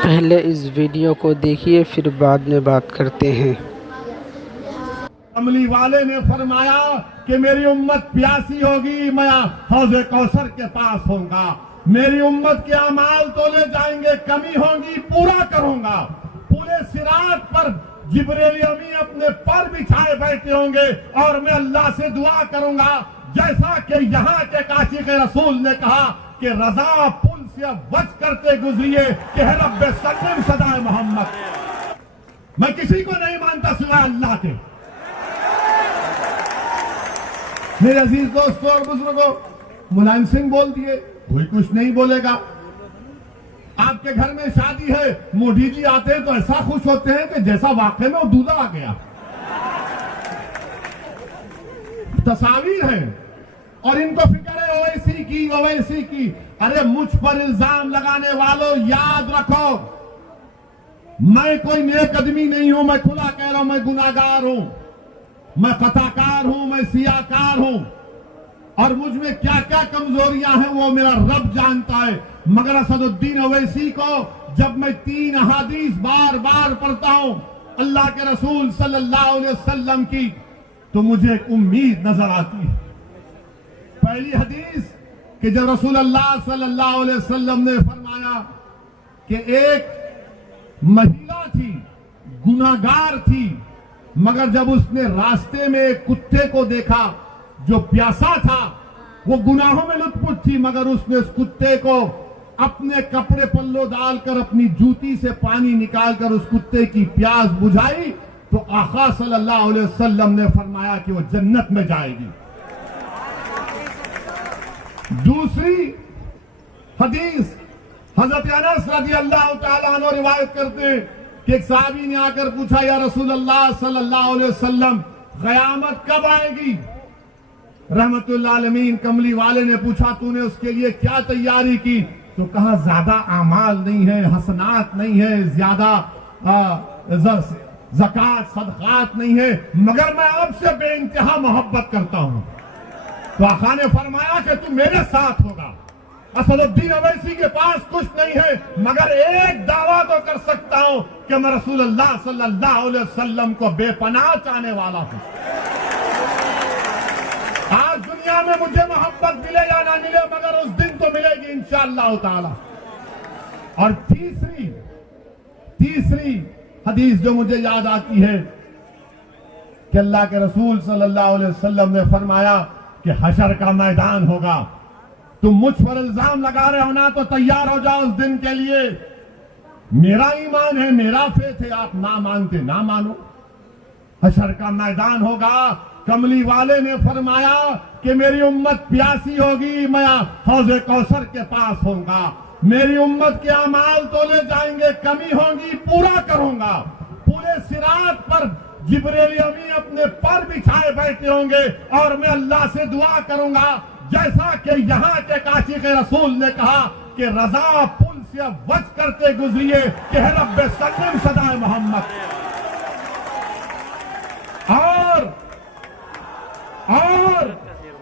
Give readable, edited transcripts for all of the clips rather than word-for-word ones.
पहले इस वीडियो को देखिए, फिर बाद में बात करते हैं। कमली वाले ने फरमाया कि मेरी उम्मत प्यासी होगी, मैं हौज़े कौसर के पास होऊंगा। मेरी उम्मत के अमाल तोले जाएंगे, कमी होगी पूरा करूंगा। पूरे सिरात पर जिब्रील अमीन अपने पर बिछाए बैठे होंगे और मैं अल्लाह से दुआ करूंगा, जैसा कि यहाँ के काशी के रसूल ने कहा कि रजा पुल से बच करते गुजरिए कि है रब्बे सल्लम सदाए मोहम्मद। मैं किसी को नहीं मानता सिवाय अल्लाह के। मेरे अजीज दोस्तों और बुजुर्गों, मुलायम सिंह बोल दिए, कोई कुछ नहीं बोलेगा। आपके घर में शादी है, मोदी जी आते हैं तो ऐसा खुश होते हैं कि जैसा वाकई में वो दूल्हा आ गया। तस्वीर है और इनको फिक्र है ओवैसी की ओवैसी की। अरे मुझ पर इल्जाम लगाने वालों, याद रखो मैं कोई नेक आदमी नहीं हूं। मैं खुला कह रहा हूं, मैं गुनाहगार हूं, मैं खताकार हूं, मैं सियाकार हूं और मुझ में क्या क्या कमजोरियां हैं वो मेरा रब जानता है। मगर असदुद्दीन ओवैसी को जब मैं 3 अहादीस बार बार पढ़ता हूं अल्लाह के रसूल सल्लल्लाहु अलैहि वसल्लम की, तो मुझे एक उम्मीद नजर आती है। पहली हदीस कि जब रसूल अल्लाह सल्लल्लाहु अलैहि वसल्लम ने फरमाया कि एक महिला थी, गुनाहगार थी, मगर जब उसने रास्ते में एक कुत्ते को देखा जो प्यासा था, वो गुनाहों में लुत्फुत थी, मगर उसने उस कुत्ते को अपने कपड़े पल्लो डालकर अपनी जूती से पानी निकालकर उस कुत्ते की प्यास बुझाई, तो आका सल्लल्लाहु अलैहि वसल्लम ने फरमाया कि वो जन्नत में जाएगी। दूसरी हदीस हजरत अनस रज़ियल्लाहु ताला अन्हु रिवायत करते हैं कि एक साहबी ने आकर पूछा, या रसूल अल्लाह सल्लल्लाहु अलैहि वसल्लम क़यामत कब आएगी? रहमतुल्लाह अलमीन कमली वाले ने पूछा, तूने उसके लिए क्या तैयारी की? तो कहा ज्यादा आमाल नहीं है, हसनात नहीं है, ज्यादा ज़कात सदकात नहीं है, मगर मैं आपसे बेइंतहा मोहब्बत करता हूं। तो आका ने फरमाया कि तू मेरे साथ होगा। असदुद्दीन ओवैसी के पास कुछ नहीं है, मगर एक दावा तो कर सकता हूं कि मैं रसूल अल्लाह सल्लल्लाहु अलैहि वसल्लम को बेपनाह चाहने वाला हूं। आज दुनिया में मुझे मोहब्बत मिले या ना मिले, मगर उस दिन तो मिलेगी इंशाअल्लाह ताला। और तीसरी हदीस जो मुझे याद आती है कि अल्लाह के रसूल सल्लल्लाहु अलैहि वसल्लम ने फरमाया कि हशर का मैदान होगा, तुम मुझ पर इल्जाम लगा रहे हो ना, तो तैयार हो जाओ उस दिन के लिए। मेरा ईमान है, मेरा फेथ है, आप ना मानते ना मानो। हशर का मैदान होगा, कमली वाले ने फरमाया कि मेरी उम्मत प्यासी होगी, मैं हौज़े कौसर के पास होऊंगा। मेरी उम्मत के अमाल तोले जाएंगे, कमी होगी पूरा करूंगा। पूरे सिरात पर जिब्रील अमीन अपने पर बिछाए बैठे होंगे और मैं अल्लाह से दुआ करूंगा, जैसा कि यहाँ के काशी के रसूल ने कहा कि रजा पुल से बच करते गुजरिए कि है रब्बे सल्लम सदाए मोहम्मद। और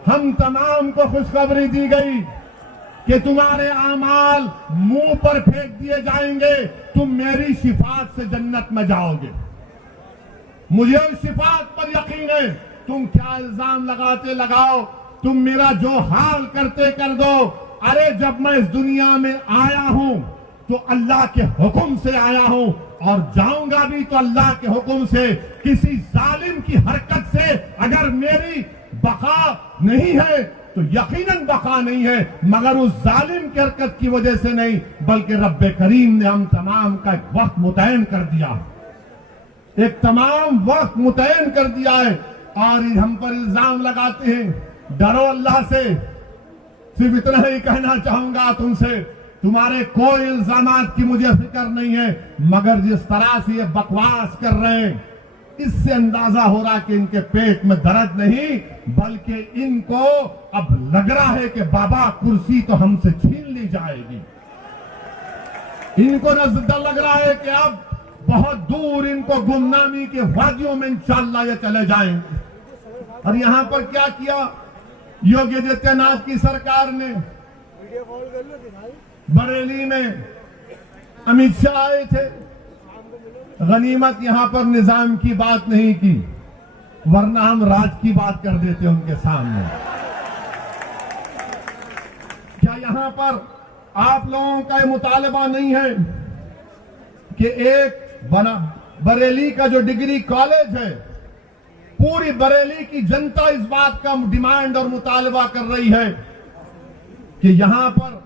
हम तमाम को खुशखबरी दी गई कि तुम्हारे आमाल मुंह पर फेंक दिए जाएंगे, तुम मेरी शिफात से जन्नत में जाओगे। मुझे उस शिफात पर यकीन है। तुम क्या इल्जाम लगाते लगाओ, तुम मेरा जो हाल करते कर दो। अरे जब मैं इस दुनिया में आया हूं तो अल्लाह के हुक्म से आया हूं और जाऊंगा भी तो अल्लाह के हुक्म से। किसी जालिम की हरकत से अगर मेरी बका नहीं है तो यकीनन बका नहीं है, मगर उस जालिम की हरकत की वजह से नहीं, बल्कि रब्बे करीम ने हम तमाम का एक वक्त मुतयन कर दिया, एक तमाम वक्त मुतयन कर दिया है। और हम पर इल्जाम लगाते हैं, डरो अल्लाह से। सिर्फ इतना ही कहना चाहूंगा तुमसे, तुम्हारे कोई इल्जामात की मुझे फिक्र नहीं है, मगर जिस तरह से ये बकवास कर रहे हैं, इससे अंदाजा हो रहा कि इनके पेट में दर्द नहीं, बल्कि इनको अब लग रहा है कि बाबा कुर्सी तो हमसे छीन ली जाएगी। इनको नजर लग रहा है कि अब बहुत दूर इनको गुमनामी के वादियों में इंशाअल्लाह ये चले जाएंगे। और यहां पर क्या किया योगी आदित्यनाथ की सरकार ने? बरेली में अमित शाह आए थे, गनीमत यहां पर निजाम की बात नहीं की, वरना हम राज की बात कर देते उनके सामने। क्या यहां पर आप लोगों का मुतालबा नहीं है कि एक बरेली का जो डिग्री कॉलेज है, पूरी बरेली की जनता इस बात का डिमांड और मुतालबा कर रही है कि यहां पर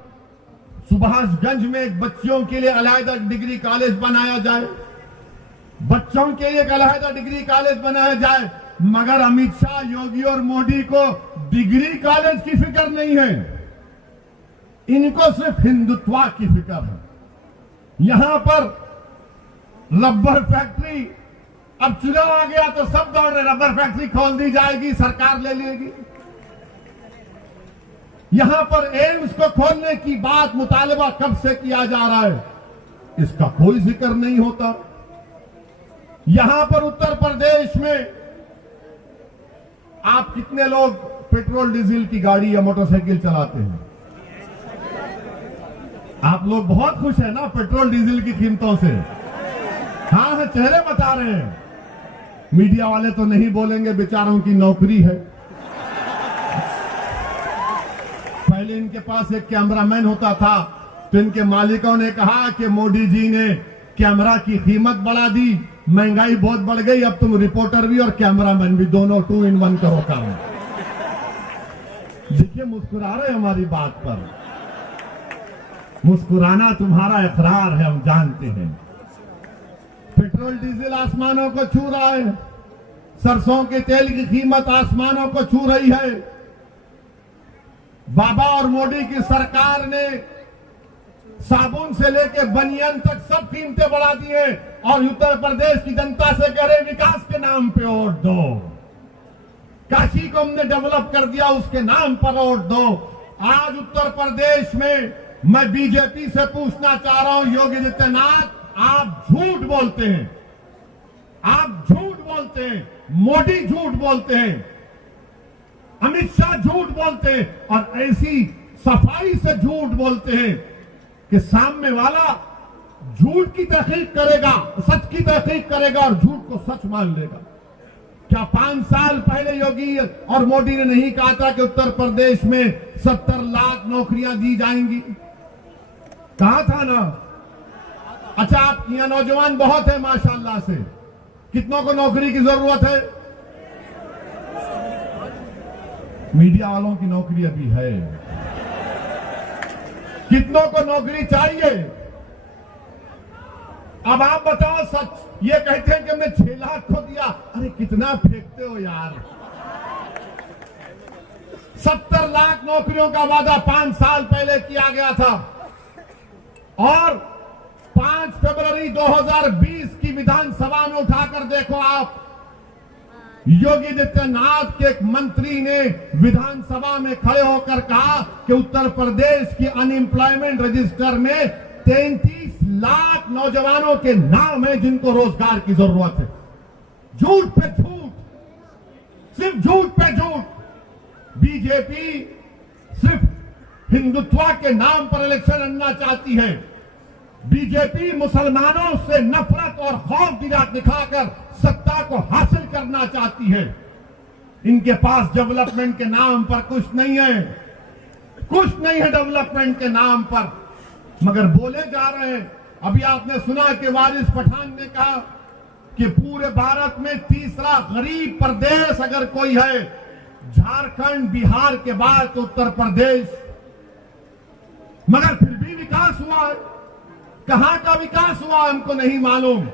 सुभाषगंज में एक बच्चों के लिए अलहदा डिग्री कॉलेज बनाया जाए, बच्चों के लिए एक अलहदा डिग्री कॉलेज बनाया जाए। मगर अमित शाह, योगी और मोदी को डिग्री कॉलेज की फिक्र नहीं है, इनको सिर्फ हिंदुत्व की फिक्र है। यहां पर रबर फैक्ट्री, अब चुनाव आ गया तो सब दौड़ रहे, रबर फैक्ट्री खोल दी जाएगी, सरकार ले लेगी। यहां पर एम्स को खोलने की बात, मुतालबा कब से किया जा रहा है, इसका कोई जिक्र नहीं होता। यहां पर उत्तर प्रदेश में आप कितने लोग पेट्रोल डीजल की गाड़ी या मोटरसाइकिल चलाते हैं? आप लोग बहुत खुश हैं ना पेट्रोल डीजल की कीमतों से? हाँ, चेहरे बता रहे हैं। मीडिया वाले तो नहीं बोलेंगे, बेचारों की नौकरी है। पहले इनके पास एक कैमरामैन होता था, तो इनके मालिकों ने कहा कि मोदी जी ने कैमरा की कीमत बढ़ा दी, महंगाई बहुत बढ़ गई, अब तुम रिपोर्टर भी और कैमरामैन भी, दोनों 2 in 1 करो काम। देखिए, मुस्कुरा रहे हमारी बात पर। मुस्कुराना तुम्हारा इकरार है, हम जानते हैं। पेट्रोल डीजल आसमानों को छू रहा है, सरसों के तेल की कीमत आसमानों को छू रही है। बाबा और मोदी की सरकार ने साबुन से लेकर बनियान तक सब कीमतें बढ़ा दी हैं, और उत्तर प्रदेश की जनता से कह रहे विकास के नाम पे वोट दो। काशी को हमने डेवलप कर दिया, उसके नाम पर वोट दो। आज उत्तर प्रदेश में मैं बीजेपी से पूछना चाह रहा हूं, योगी आदित्यनाथ, आप झूठ बोलते हैं, आप झूठ बोलते हैं, मोदी झूठ बोलते हैं, अमित शाह झूठ बोलते हैं, और ऐसी सफाई से झूठ बोलते हैं कि सामने वाला झूठ की तहकीक करेगा, सच की तहकीक करेगा और झूठ को सच मान लेगा। क्या 5 साल पहले योगी और मोदी ने नहीं कहा था कि उत्तर प्रदेश में 70 लाख नौकरियां दी जाएंगी? कहा था ना? अच्छा, आपके यहां नौजवान बहुत है माशाल्लाह से, कितनों को नौकरी की जरूरत है? मीडिया वालों की नौकरी अभी है, कितनों को नौकरी चाहिए? अब आप बताओ सच। ये कहते हैं कि हमने 6 लाख को दिया, अरे कितना फेंकते हो यार। 70 लाख नौकरियों का वादा 5 साल पहले किया गया था, और 5 फरवरी 2020 की विधानसभा में उठाकर देखो आप, योगी आदित्यनाथ के एक मंत्री ने विधानसभा में खड़े होकर कहा कि उत्तर प्रदेश की अनएम्प्लॉयमेंट रजिस्टर में 33 लाख नौजवानों के नाम है जिनको रोजगार की जरूरत है। झूठ पे झूठ, सिर्फ झूठ पे झूठ। बीजेपी सिर्फ हिंदुत्व के नाम पर इलेक्शन लड़ना चाहती है। बीजेपी मुसलमानों से नफरत और खौफ दिखाकर सत्ता को हासिल करना चाहती है। इनके पास डेवलपमेंट के नाम पर कुछ नहीं है, कुछ नहीं है डेवलपमेंट के नाम पर, मगर बोले जा रहे हैं। अभी आपने सुना कि वारिस पठान ने कहा कि पूरे भारत में तीसरा गरीब प्रदेश अगर कोई है, झारखंड बिहार के बाद तो उत्तर प्रदेश। मगर फिर भी विकास हुआ है, कहां का विकास हुआ हमको नहीं मालूम।